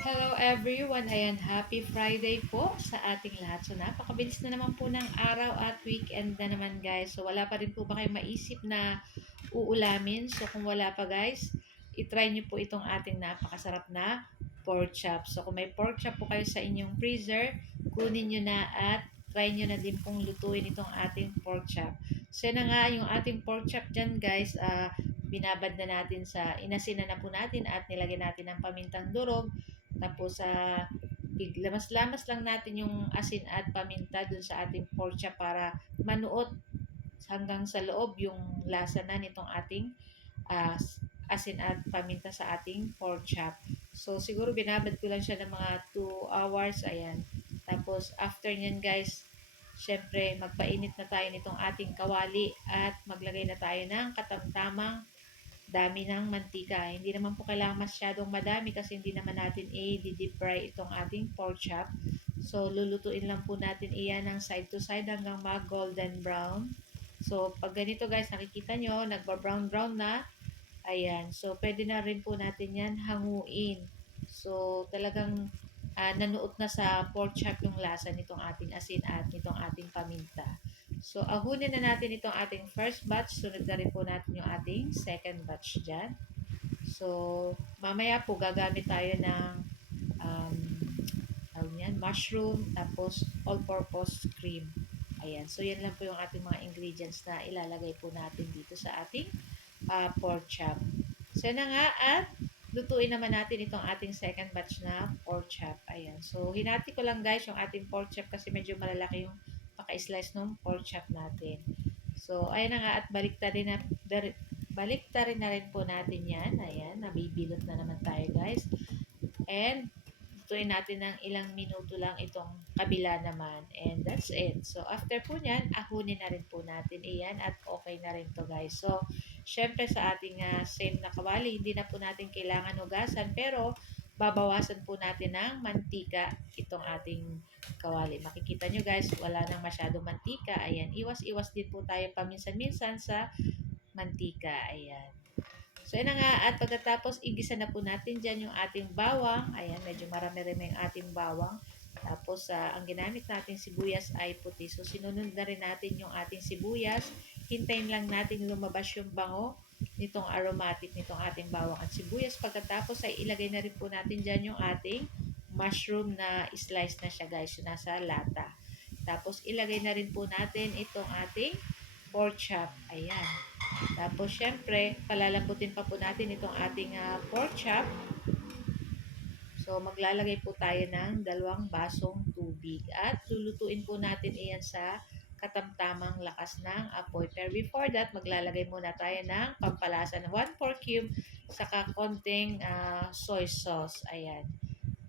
Hello everyone! Ayan, happy Friday po sa ating lahat. So napakabilis na naman po ng araw at weekend na naman guys. So wala pa rin po ba kayong maisip na uulamin? So kung wala pa guys, itry nyo po itong ating napakasarap na pork chop. So kung may pork chop po kayo sa inyong freezer, kunin nyo na at try nyo na din pong lutuin itong ating pork chop. So yan na nga yung ating pork chop dyan guys. Binabad na natin sa inasina na po natin at nilagyan natin ng pamintang durog. Tapos lamas-lamas lang natin yung asin at paminta dun sa ating pork chop para manuot hanggang sa loob yung lasa na nitong ating uh, asin at paminta sa ating pork chop. So siguro binabad ko lang siya ng mga 2 hours. Ayan. Tapos after nyan guys, syempre magpainit na tayo nitong ating kawali at maglagay na tayo ng katamtamang dami ng mantika. Hindi naman po kailangan masyadong madami kasi hindi naman natin i-deep fry itong ating pork chop. So, lulutuin lang po natin iyan ng side to side hanggang mag-golden brown. So, pag ganito guys, nakikita nyo, nagba-brown-brown na. Ayan. So, pwede na rin po natin yan hanguin. So, talagang nanuot na sa pork chop yung lasa nitong ating asin at nitong ating paminta. So, ahunin na natin itong ating first batch. Sunod na rin po natin yung ating second batch dyan. So, mamaya po gagamit tayo ng um, mushroom, tapos all-purpose cream. Ayan. So, yan lang po yung ating mga ingredients na ilalagay po natin dito sa ating pork chop. So, yan na nga at lutuin naman natin itong ating second batch na pork chop. Ayan. So, hinati ko lang guys yung ating pork chop kasi medyo malalaki yung paka-slice ng pork chop natin. So, ayan na nga at baliktarin na rin po natin yan. Ayan, nabibilot na naman tayo guys. And lutuin natin ng ilang minuto lang itong kabila naman. And that's it. So, after po nyan, ahunin na rin po natin iyan at okay na rin to guys. So, syempre sa ating same na kawali, hindi na po natin kailangan hugasan. Pero, babawasan po natin ng mantika itong ating kawali. Makikita nyo guys, wala nang masyadong mantika. Ayan, iwas-iwas din po tayo paminsan-minsan sa mantika. Ayan. So, yun na nga. At pagkatapos, igisa na po natin dyan yung ating bawang. Ayan, medyo marami-rami yung ating bawang. Tapos, ang ginamit natin sibuyas ay puti. So, sinunod na rin natin yung ating sibuyas. Hintayin lang natin lumabas yung bango nitong aromatic nitong ating bawang at sibuyas. Pagkatapos, ay ilagay na rin po natin dyan yung ating mushroom na slice na siya guys. Yung nasa lata. Tapos, ilagay na rin po natin itong ating pork chop. Ayan. Tapos, syempre, palalambutin pa po natin itong ating pork chop. So, maglalagay po tayo ng 2 basong tubig. At lulutuin po natin iyan sa katamtamang lakas ng apoy. Pero before that, maglalagay muna tayo ng pampalasa ng 1/4 cube saka konting soy sauce. Ayan.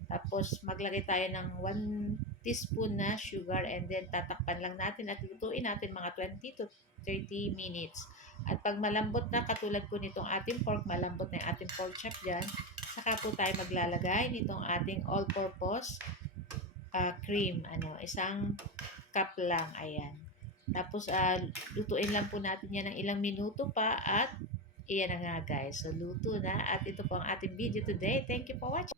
Tapos, maglagay tayo ng 1 teaspoon na sugar and then tatakpan lang natin at lutuin natin mga 20 to 30 minutes. At pag malambot na, katulad po nitong ating pork, malambot na yung ating pork chop dyan, saka po tayo maglalagay nitong ating all-purpose cream. Isang cup lang. Ayan. Tapos, lutuin lang po natin yan ng ilang minuto pa at iyan na nga guys. So, luto na. At ito po ang ating video today. Thank you for watching.